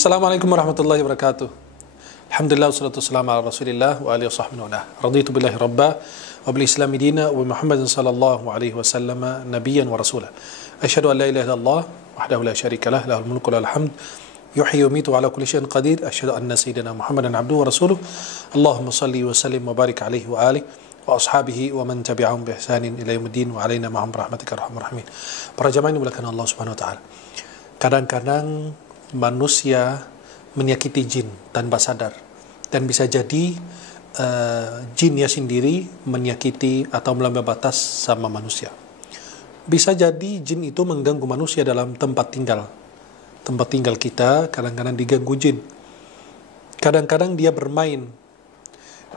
Assalamualaikum warahmatullahi wabarakatuh. Alhamdulillah wassalatu wassalamu ala Rasulillah wa alihi washabbihi wa raditu billahi rabba wa bil islami dina wa Muhammadin sallallahu alaihi wasallam nabiyyan wa rasula. Asyhadu an la ilaha illallah wahdahu la syarika lah, lahul mulku wa lahul hamd, yuhyi wa yumiitu wa ala kulli syai'in qadir. Asyhadu anna sayyidina Muhammadan abduhu wa rasuluh. Allahumma shalli wa sallim wa barik alaihi wa alihi wa ashabihi wa man tabi'ahum bi ihsanin ila yaumiddin wa alaina ma'hum rahmatika arhamar rahimin. Para jamaah yang dimuliakan Allah Subhanahu wa taala. Kadang-kadang manusia menyakiti jin tanpa sadar, dan bisa jadi jinnya sendiri menyakiti atau melampaui batas sama manusia. Bisa jadi jin itu mengganggu manusia dalam tempat tinggal kita. Kadang-kadang diganggu jin, kadang-kadang dia bermain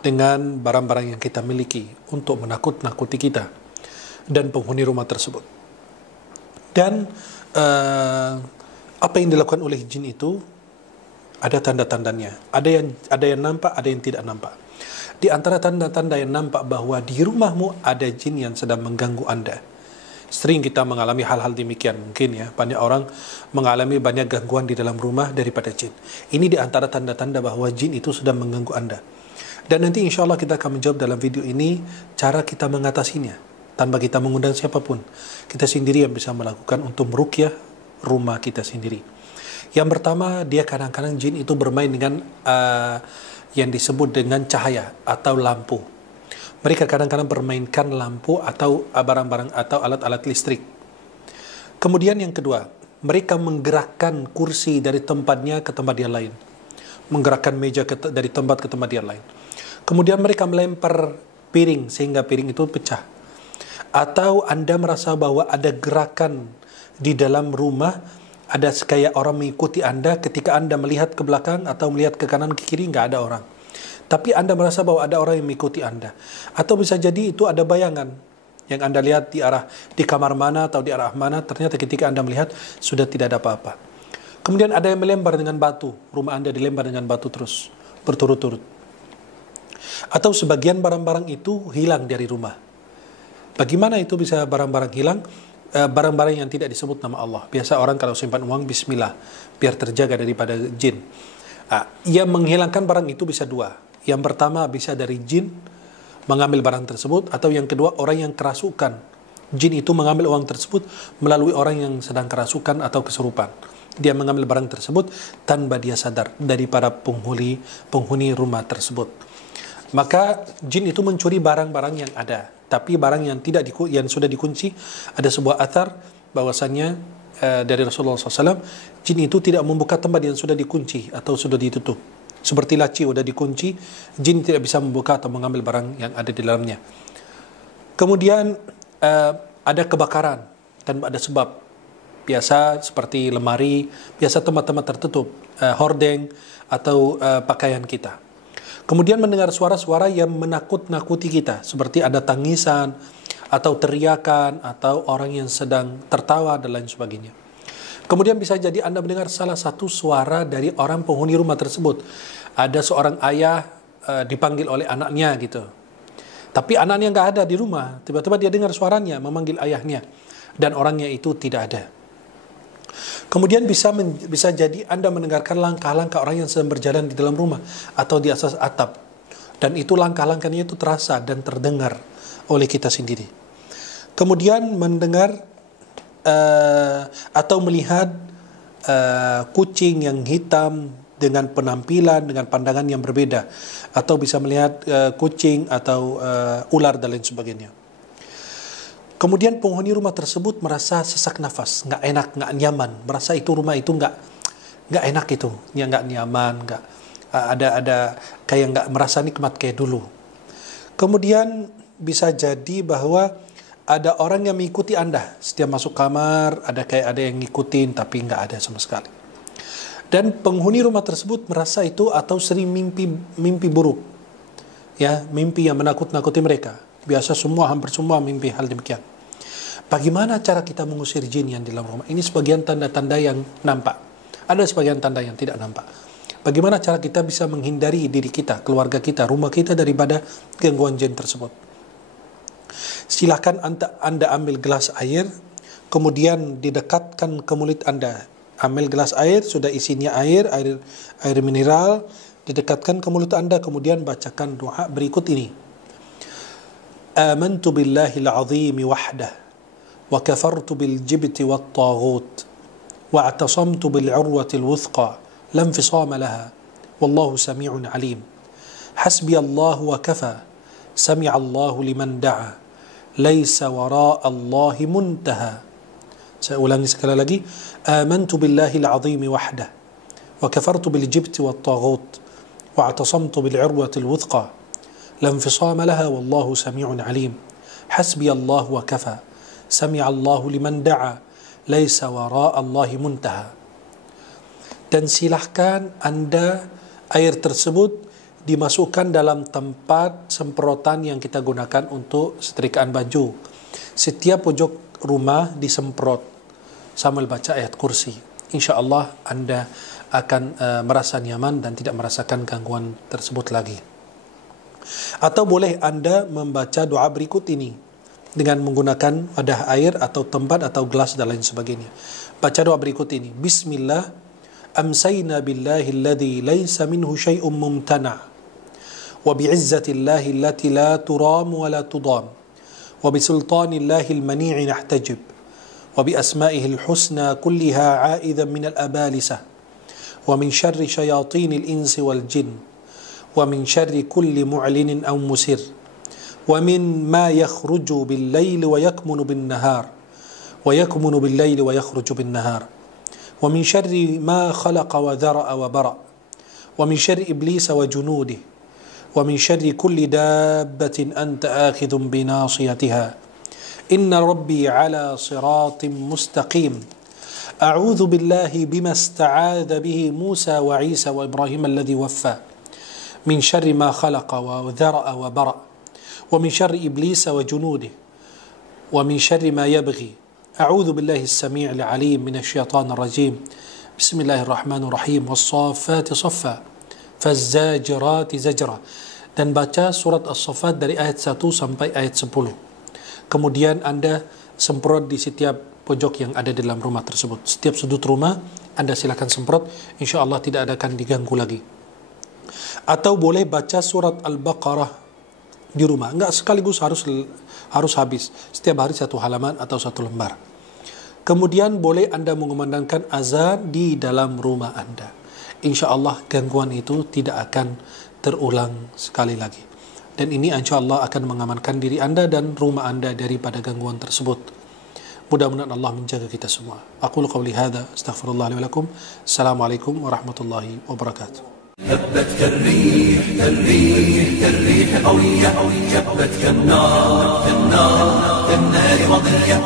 dengan barang-barang yang kita miliki untuk menakut-nakuti kita dan penghuni rumah tersebut. Dan apa yang dilakukan oleh jin itu ada tanda-tandanya. Ada yang nampak, ada yang tidak nampak. Di antara tanda-tanda yang nampak bahwa di rumahmu ada jin yang sedang mengganggu Anda. Sering kita mengalami hal-hal demikian, mungkin ya. Banyak orang mengalami banyak gangguan di dalam rumah daripada jin. Ini di antara tanda-tanda bahwa jin itu sedang mengganggu Anda. Dan nanti insya Allah kita akan menjawab dalam video ini cara kita mengatasinya tanpa kita mengundang siapapun. Kita sendiri yang bisa melakukan untuk meruqyah rumah kita sendiri. Yang pertama, dia kadang-kadang jin itu bermain dengan yang disebut dengan cahaya atau lampu. Mereka kadang-kadang bermainkan lampu atau barang-barang atau alat-alat listrik. Kemudian yang kedua, mereka menggerakkan kursi dari tempatnya ke tempat yang lain, menggerakkan meja dari tempat ke tempat yang lain. Kemudian mereka melempar piring sehingga piring itu pecah. Atau Anda merasa bahwa ada gerakan di dalam rumah, ada kayak orang mengikuti Anda. Ketika Anda melihat ke belakang atau melihat ke kanan ke kiri, nggak ada orang, tapi Anda merasa bahwa ada orang yang mengikuti Anda. Atau bisa jadi itu ada bayangan yang Anda lihat di kamar mana atau di arah mana, ternyata ketika Anda melihat sudah tidak ada apa-apa. Kemudian ada yang melempar dengan batu, rumah Anda dilempar dengan batu terus berturut-turut. Atau sebagian barang-barang itu hilang dari rumah. Bagaimana itu bisa barang-barang hilang? Barang-barang yang tidak disebut nama Allah. Biasa orang kalau simpan uang bismillah, biar terjaga daripada jin. Yang menghilangkan barang itu bisa dua. Yang pertama bisa dari jin mengambil barang tersebut, atau yang kedua orang yang kerasukan. Jin itu mengambil uang tersebut melalui orang yang sedang kerasukan atau kesurupan. Dia mengambil barang tersebut tanpa dia sadar dari para penghuni rumah tersebut. Maka jin itu mencuri barang-barang yang ada. Tapi barang yang yang sudah dikunci, ada sebuah athar bahwasannya dari Rasulullah SAW, jin itu tidak membuka tempat yang sudah dikunci atau sudah ditutup. Seperti laci sudah dikunci, jin tidak bisa membuka atau mengambil barang yang ada di dalamnya. Kemudian ada kebakaran tanpa ada sebab. Biasa seperti lemari, biasa tempat-tempat tertutup, hordeng atau pakaian kita. Kemudian mendengar suara-suara yang menakut-nakuti kita, seperti ada tangisan, atau teriakan, atau orang yang sedang tertawa, dan lain sebagainya. Kemudian bisa jadi Anda mendengar salah satu suara dari orang penghuni rumah tersebut. Ada seorang ayah dipanggil oleh anaknya gitu. Tapi anaknya nggak ada di rumah. Tiba-tiba dia dengar suaranya, memanggil ayahnya. Dan orangnya itu tidak ada. Kemudian bisa jadi Anda mendengarkan langkah-langkah orang yang sedang berjalan di dalam rumah atau di atas atap. Dan itu langkah-langkahnya itu terasa dan terdengar oleh kita sendiri. Kemudian mendengar atau melihat kucing yang hitam dengan penampilan, dengan pandangan yang berbeda. Atau bisa melihat kucing atau ular dan lain sebagainya. Kemudian penghuni rumah tersebut merasa sesak nafas, nggak enak, nggak nyaman, merasa itu rumah itu nggak enak itu, ya nggak nyaman, nggak ada kayak nggak merasa nikmat kayak dulu. Kemudian bisa jadi bahwa ada orang yang mengikuti Anda, setiap masuk kamar ada yang ngikutin, tapi nggak ada sama sekali. Dan penghuni rumah tersebut merasa itu atau sering mimpi buruk, ya mimpi yang menakut-nakuti mereka. Biasa hampir semua mimpi hal demikian. Bagaimana cara kita mengusir jin yang di dalam rumah? Ini sebagian tanda-tanda yang nampak. Ada sebagian tanda yang tidak nampak. Bagaimana cara kita bisa menghindari diri kita, keluarga kita, rumah kita daripada gangguan jin tersebut? Silakan Anda ambil gelas air, kemudian didekatkan ke mulut Anda Ambil gelas air, sudah isinya air mineral, didekatkan ke mulut Anda, kemudian bacakan doa berikut ini. Amantu billahil azim wahdah, wa kafartu bil jibti wat taghut, wa atasamtu bil urwatil wuthqa, lam fisama laha, wallahu sami'un alim. Hasbi Allah wa kafa, sami'a Allah liman da'a, laisa wara'a Allahi muntaha. Saya ulangi sekali lagi. Amantu billahil azim wahdah, wa kafartu bil jibti wat taghut, wa atasamtu bil urwatil wuthqa, lam fisama laha, wallahu sami'un alim. Hasbi Allah wa kafa, sami'a Allah liman da'a, laisa wara'a Allahi muntaha. Dan silahkan Anda air tersebut dimasukkan dalam tempat semprotan yang kita gunakan untuk setrikaan baju. Setiap pojok rumah disemprot sambil baca ayat kursi. InsyaAllah Anda akan merasa nyaman dan tidak merasakan gangguan tersebut lagi. Atau boleh Anda membaca doa berikut ini dengan menggunakan wadah air atau tempat atau gelas dan lain sebagainya. Baca doa berikut ini. Bismillah, amsayna billahi alladhi laysa minhu syai'un mumtana', wa bi'izzatillahi allati la turam wa la tudam, wa bisultanillahi al-mani'i nahtajib, wa biasma'ihi al-husna kulliha 'a'idan min al-abalisa, wa min syarri syayatinil insi wal jin, wa min syarri kulli mu'linin aw musir, wa min ma yakhruju bil layli wa yakmunu bin nahar, wa yakmunu bil layli wa yakhruju bin nahar, wa min syarri ma khalaqa wa dhara'a wa bara', wa min syarri iblisa wa junudih, wa min syarri kulli dabbatin anta akhidhun binasiyatiha, inna rabbi ala siratim mustaqim, a'udhu billahi bima ista'adha bihi Musa wa Isa wa Ibrahim alladhi waffa, min syarri ma khalaqa wa dhara'a wa bara', wa min syarri iblisa wa junudih, wa min syarri ma yabghi, a'udhu billahi as-sami'il 'alim minasy syaithanir rajim, bismillahirrahmanirrahim, was-saffati saffa, faz-zajirati zajra. Dan baca surat As-Saffat dari ayat 1 sampai ayat 10. Kemudian Anda semprot di setiap pojok yang ada di dalam rumah tersebut. Setiap sudut rumah Anda silakan semprot, insyaAllah tidak akan diganggu lagi. Atau boleh baca surat Al-Baqarah di rumah. Enggak sekaligus harus habis. Setiap hari satu halaman atau satu lembar. Kemudian boleh Anda mengumandangkan azan di dalam rumah Anda. InsyaAllah gangguan itu tidak akan terulang sekali lagi. Dan ini insyaAllah akan mengamankan diri Anda dan rumah Anda daripada gangguan tersebut. Mudah-mudahan Allah menjaga kita semua. Aqulu qawli hadha, astaghfirullah li wa lakum. Assalamualaikum warahmatullahi wabarakatuh. هبت كالريح كالريح كالريح قوية، جبت كالنار كالنار كالنار وضية.